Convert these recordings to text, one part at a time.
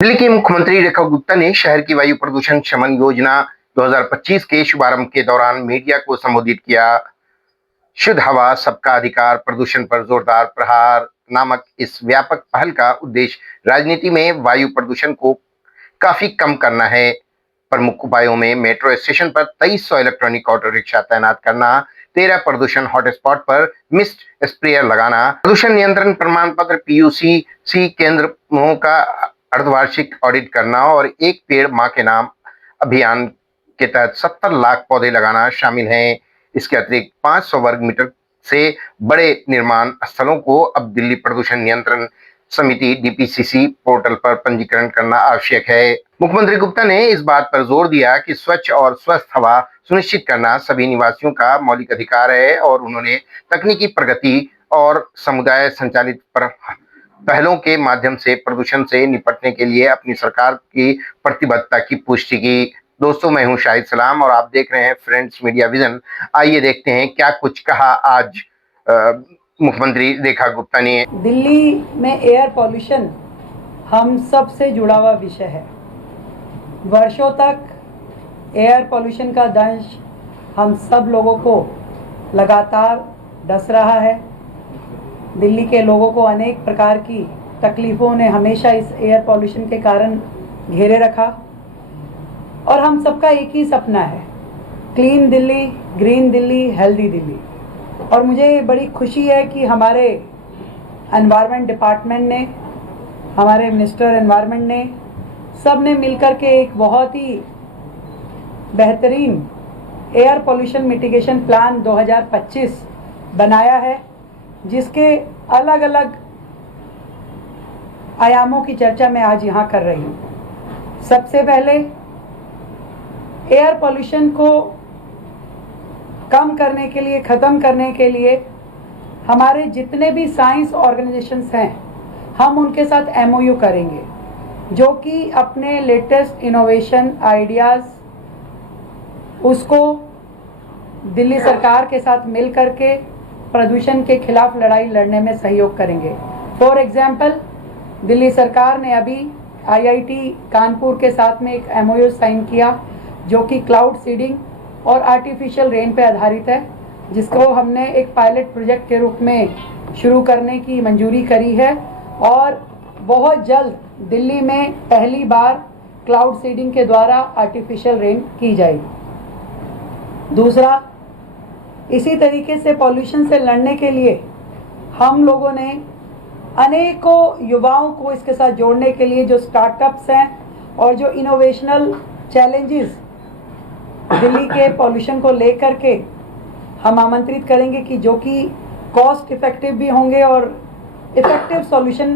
दिल्ली की मुख्यमंत्री रेखा गुप्ता ने शहर की वायु प्रदूषण शमन योजना 2025 के शुभारंभ के दौरान मीडिया को संबोधित किया। शुद्ध हवा सबका अधिकार, प्रदूषण पर जोरदार प्रहार नामक इस व्यापक पहल का उद्देश्य राजनीति में वायु प्रदूषण को काफी कम करना है। प्रमुख उपायों में मेट्रो स्टेशन पर 2300 इलेक्ट्रॉनिक ऑटो रिक्शा तैनात करना, 13 प्रदूषण हॉटस्पॉट पर मिस्ट स्प्रेयर लगाना, प्रदूषण नियंत्रण प्रमाण पत्र पीयूसी केंद्रों का अर्धवार्षिक ऑडिट करना और एक पेड़ मां के नाम अभियान के तहत 70 लाख पौधे लगाना शामिल हैं। इसके अतिरिक्त 500 वर्ग मीटर से बड़े निर्माण स्थलों को अब दिल्ली प्रदूषण नियंत्रण समिति डीपीसीसी पोर्टल पर पंजीकरण करना आवश्यक है। मुख्यमंत्री गुप्ता ने इस बात पर जोर दिया कि स्वच्छ और स्वस्थ हवा सुनिश्चित करना सभी निवासियों का मौलिक अधिकार है और उन्होंने तकनीकी प्रगति और समुदाय संचालित पहलों के माध्यम से प्रदूषण से निपटने के लिए अपनी सरकार की प्रतिबद्धता की पुष्टि की। दोस्तों, मैं हूं शाहिद सलाम और आप देख रहे हैं फ्रेंड्स मीडिया विजन। आइए देखते हैं क्या कुछ कहा आज मुख्यमंत्री रेखा गुप्ता ने। दिल्ली में एयर पॉल्यूशन हम सब से जुड़ा हुआ विषय है। वर्षों तक एयर पॉल्यूशन का दंश हम सब लोगों को लगातार डस रहा है। दिल्ली के लोगों को अनेक प्रकार की तकलीफ़ों ने हमेशा इस एयर पॉल्यूशन के कारण घेरे रखा और हम सबका एक ही सपना है, clean Delhi, green Delhi, healthy Delhi. और मुझे बड़ी खुशी है कि हमारे एनवायरनमेंट डिपार्टमेंट ने, हमारे मिनिस्टर एनवायरनमेंट ने, सब ने मिलकर के एक बहुत ही बेहतरीन एयर पॉल्यूशन मिटिगेशन प्लान 2025 बनाया है, जिसके अलग अलग आयामों की चर्चा मैं आज यहाँ कर रही हूँ। सबसे पहले एयर पॉल्यूशन को कम करने के लिए, ख़त्म करने के लिए हमारे जितने भी साइंस ऑर्गेनाइजेशंस हैं, हम उनके साथ एमओयू करेंगे, जो कि अपने लेटेस्ट इनोवेशन आइडियाज़ उसको दिल्ली सरकार के साथ मिल करके प्रदूषण के खिलाफ लड़ाई लड़ने में सहयोग करेंगे। फॉर एग्जाम्पल, दिल्ली सरकार ने अभी आईआईटी कानपुर के साथ में एक एमओयू साइन किया, जो कि क्लाउड सीडिंग और आर्टिफिशियल रेन पे आधारित है, जिसको हमने एक पायलट प्रोजेक्ट के रूप में शुरू करने की मंजूरी करी है और बहुत जल्द दिल्ली में पहली बार क्लाउड सीडिंग के द्वारा आर्टिफिशियल रेन की जाएगी। दूसरा, इसी तरीके से पॉल्यूशन से लड़ने के लिए हम लोगों ने अनेकों युवाओं को इसके साथ जोड़ने के लिए जो स्टार्टअप्स हैं और जो इनोवेशनल चैलेंजेस दिल्ली के पॉल्यूशन को लेकर के हम आमंत्रित करेंगे, कि जो कि कॉस्ट इफ़ेक्टिव भी होंगे और इफ़ेक्टिव सॉल्यूशन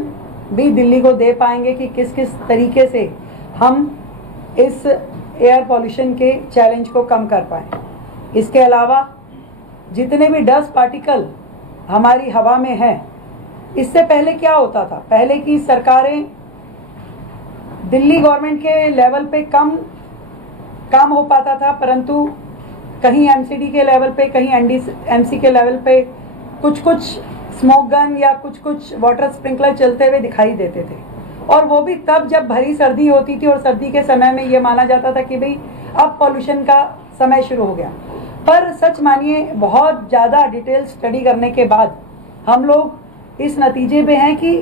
भी दिल्ली को दे पाएंगे कि किस किस तरीके से हम इस एयर पॉल्यूशन के चैलेंज को कम कर पाएँ। इसके अलावा जितने भी डस्ट पार्टिकल हमारी हवा में हैं, इससे पहले क्या होता था, पहले की सरकारें दिल्ली गवर्नमेंट के लेवल पे काम हो पाता था, परंतु कहीं एमसीडी के लेवल पे, कहीं एमसी के लेवल पे कुछ स्मोक गन या कुछ वाटर स्प्रिंकलर चलते हुए दिखाई देते थे। और वो भी तब जब भरी सर्दी होती थी और सर्दी के समय में ये माना जाता था कि भाई अब पॉल्यूशन का समय शुरू हो गया। पर सच मानिए, बहुत ज़्यादा डिटेल स्टडी करने के बाद हम लोग इस नतीजे पे हैं कि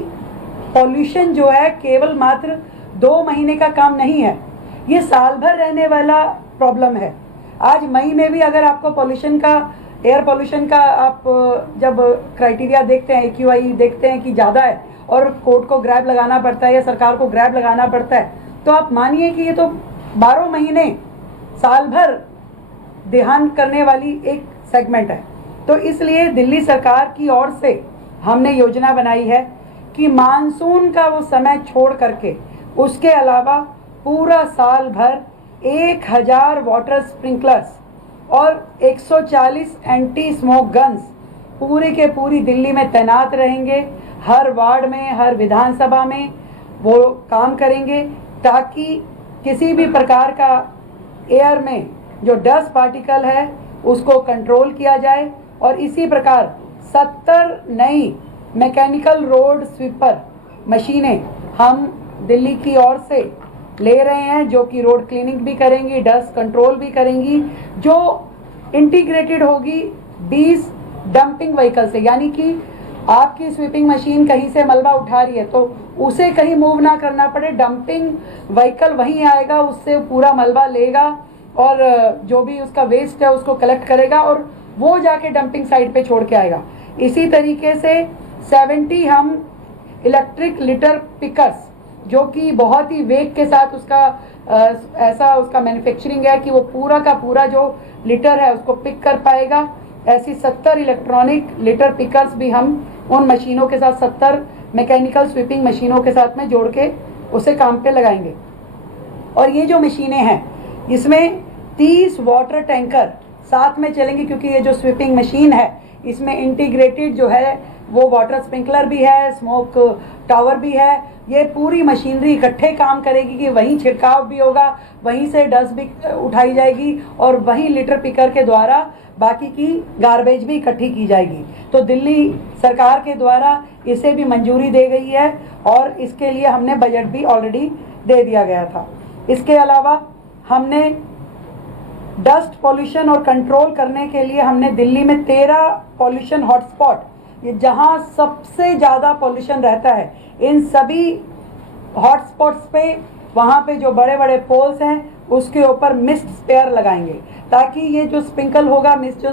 पॉल्यूशन जो है केवल मात्र 2 महीने का काम नहीं है, ये साल भर रहने वाला प्रॉब्लम है। आज मई में भी अगर आपको एयर पॉल्यूशन का आप जब क्राइटेरिया देखते हैं, AQI देखते हैं कि ज़्यादा है और कोर्ट को ग्रैब लगाना पड़ता है या सरकार को ग्रैब लगाना पड़ता है, तो आप मानिए कि ये तो 12 महीने साल भर ध्यान करने वाली एक सेगमेंट है। तो इसलिए दिल्ली सरकार की ओर से हमने योजना बनाई है कि मानसून का वो समय छोड़ करके उसके अलावा पूरा साल भर 1000 वाटर स्प्रिंकलर्स और 140 एंटी स्मोक गन्स पूरी के पूरी दिल्ली में तैनात रहेंगे। हर वार्ड में, हर विधानसभा में वो काम करेंगे, ताकि किसी भी प्रकार का एयर में जो डस्ट पार्टिकल है उसको कंट्रोल किया जाए। और इसी प्रकार 70 नई मैकेनिकल रोड स्वीपर मशीनें हम दिल्ली की ओर से ले रहे हैं, जो कि रोड क्लीनिंग भी करेंगी, डस्ट कंट्रोल भी करेंगी, जो इंटीग्रेटेड होगी 20 डंपिंग व्हीकल से। यानी कि आपकी स्वीपिंग मशीन कहीं से मलबा उठा रही है तो उसे कहीं मूव ना करना पड़े, डंपिंग व्हीकल वहीं आएगा, उससे पूरा मलबा लेगा और जो भी उसका वेस्ट है उसको कलेक्ट करेगा और वो जाके डंपिंग साइट पे छोड़ के आएगा। इसी तरीके से 70 हम इलेक्ट्रिक लिटर पिकर्स, जो कि बहुत ही वेग के साथ उसका ऐसा उसका मैन्युफैक्चरिंग है कि वो पूरा का पूरा जो लिटर है उसको पिक कर पाएगा, ऐसी 70 इलेक्ट्रॉनिक लिटर पिकर्स भी हम उन मशीनों के साथ 70 मैकेनिकल स्वीपिंग मशीनों के साथ में जोड़ के उसे काम पे लगाएंगे। और ये जो मशीनें हैं इसमें 30 वाटर टैंकर साथ में चलेंगे, क्योंकि ये जो स्वीपिंग मशीन है इसमें इंटीग्रेटेड जो है वो वाटर स्प्रिंकलर भी है, स्मोक टावर भी है। ये पूरी मशीनरी इकट्ठे काम करेगी कि वहीं छिड़काव भी होगा, वहीं से डस्ट भी उठाई जाएगी और वहीं लिटर पिकर के द्वारा बाकी की गार्बेज भी इकट्ठी की जाएगी। तो दिल्ली सरकार के द्वारा इसे भी मंजूरी दे गई है और इसके लिए हमने बजट भी ऑलरेडी दे दिया गया था। इसके अलावा हमने डस्ट पॉल्यूशन और कंट्रोल करने के लिए हमने दिल्ली में 13 पॉल्यूशन हॉटस्पॉट, ये जहाँ सबसे ज़्यादा पॉल्यूशन रहता है, इन सभी हॉटस्पॉट्स पे वहाँ पे जो बड़े बड़े पोल्स हैं उसके ऊपर मिस्ट स्पेयर लगाएंगे, ताकि ये जो स्प्रिंकल होगा, मिस्ट जो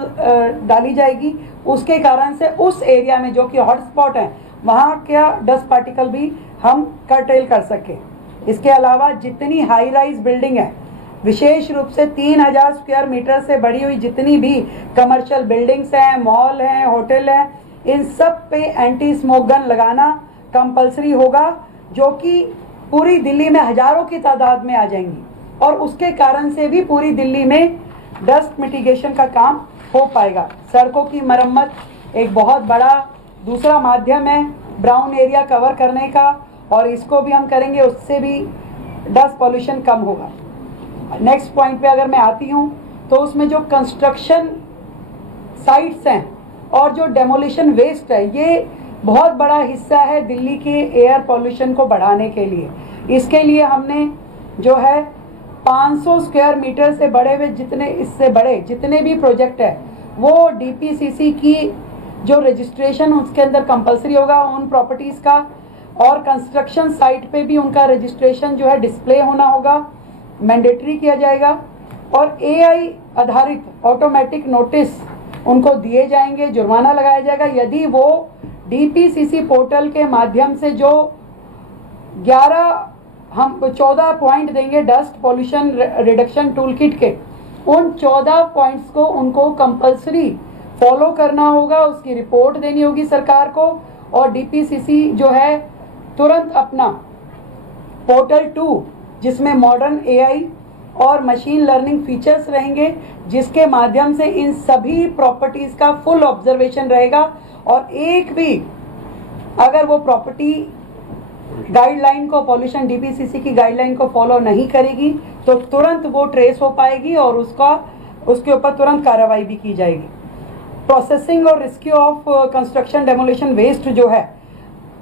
डाली जाएगी उसके कारण से उस एरिया में जो कि हॉटस्पॉट है वहाँ क्या डस्ट पार्टिकल भी हम कर्टेल कर सकें। इसके अलावा जितनी हाई राइज बिल्डिंग है, विशेष रूप से 3000 स्क्वायर मीटर से बढ़ी हुई जितनी भी कमर्शियल बिल्डिंग्स हैं, मॉल हैं, होटल हैं, इन सब पे एंटी स्मोक गन लगाना कंपलसरी होगा, जो कि पूरी दिल्ली में हजारों की तादाद में आ जाएंगी और उसके कारण से भी पूरी दिल्ली में डस्ट मिटिगेशन का काम हो पाएगा। सड़कों की मरम्मत एक बहुत बड़ा दूसरा माध्यम है ब्राउन एरिया कवर करने का, और इसको भी हम करेंगे, उससे भी डस्ट पॉल्यूशन कम होगा। नेक्स्ट पॉइंट पे अगर मैं आती हूँ तो उसमें जो कंस्ट्रक्शन साइट्स हैं और जो डेमोलिशन वेस्ट है, ये बहुत बड़ा हिस्सा है दिल्ली के एयर पॉल्यूशन को बढ़ाने के लिए। इसके लिए हमने जो है 500 स्क्वायर मीटर से बड़े हुए इससे बड़े जितने भी प्रोजेक्ट है वो डीपीसीसी की जो रजिस्ट्रेशन उसके अंदर कंपलसरी होगा उन प्रॉपर्टीज़ का, और कंस्ट्रक्शन साइट पे भी उनका रजिस्ट्रेशन जो है डिस्प्ले होना होगा, मैंडेटरी किया जाएगा, और एआई आधारित ऑटोमेटिक नोटिस उनको दिए जाएंगे, जुर्माना लगाया जाएगा यदि वो डीपीसीसी पोर्टल के माध्यम से जो 14 पॉइंट देंगे dust pollution reduction tool kit के, उन 14 पॉइंट्स को उनको कंपलसरी फॉलो करना होगा, उसकी रिपोर्ट देनी होगी सरकार को, और डीपीसीसी जो है तुरंत अपना पोर्टल 2 जिसमें मॉडर्न एआई और मशीन लर्निंग फीचर्स रहेंगे, जिसके माध्यम से इन सभी प्रॉपर्टीज़ का फुल ऑब्जर्वेशन रहेगा, और एक भी अगर वो प्रॉपर्टी गाइडलाइन को, पॉल्यूशन डीपीसीसी की गाइडलाइन को फॉलो नहीं करेगी तो तुरंत वो ट्रेस हो पाएगी और उसके ऊपर तुरंत कार्रवाई भी की जाएगी। प्रोसेसिंग और rescue of construction demolition waste जो है,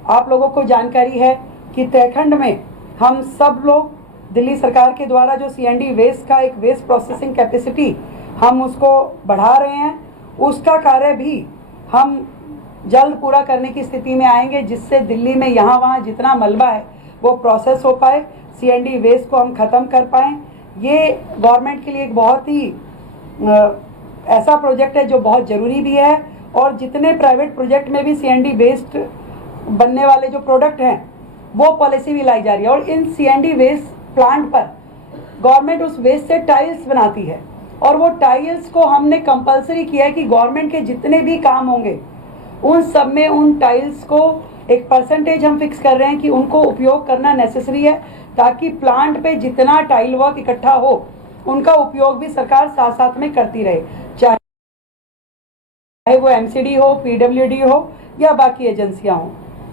आप लोगों को जानकारी है कि उत्तराखंड में हम सब लोग दिल्ली सरकार के द्वारा जो सीएनडी वेस्ट का एक वेस्ट प्रोसेसिंग कैपेसिटी हम उसको बढ़ा रहे हैं, उसका कार्य भी हम जल्द पूरा करने की स्थिति में आएंगे, जिससे दिल्ली में यहाँ वहाँ जितना मलबा है वो प्रोसेस हो पाए, सीएनडी वेस्ट को हम ख़त्म कर पाएँ। ये गवर्नमेंट के लिए एक बहुत ही ऐसा प्रोजेक्ट है जो बहुत ज़रूरी भी है, और जितने प्राइवेट प्रोजेक्ट में भी सीएनडी वेस्ट बनने वाले जो प्रोडक्ट हैं वो पॉलिसी भी लाई जा रही है, और इन सीएनडी वेस्ट प्लांट पर गवर्नमेंट उस वेस्ट से टाइल्स बनाती है, और वो टाइल्स को हमने कंपलसरी किया है कि गवर्नमेंट के जितने भी काम होंगे उन सब में उन टाइल्स को एक परसेंटेज हम फिक्स कर रहे हैं कि उनको उपयोग करना नेसेसरी है, ताकि प्लांट पे जितना टाइल वर्क इकट्ठा हो उनका उपयोग भी सरकार साथ साथ में करती रहे, चाहे वो एमसीडी हो, पीडब्ल्यूडी हो या बाकी एजेंसियां हों।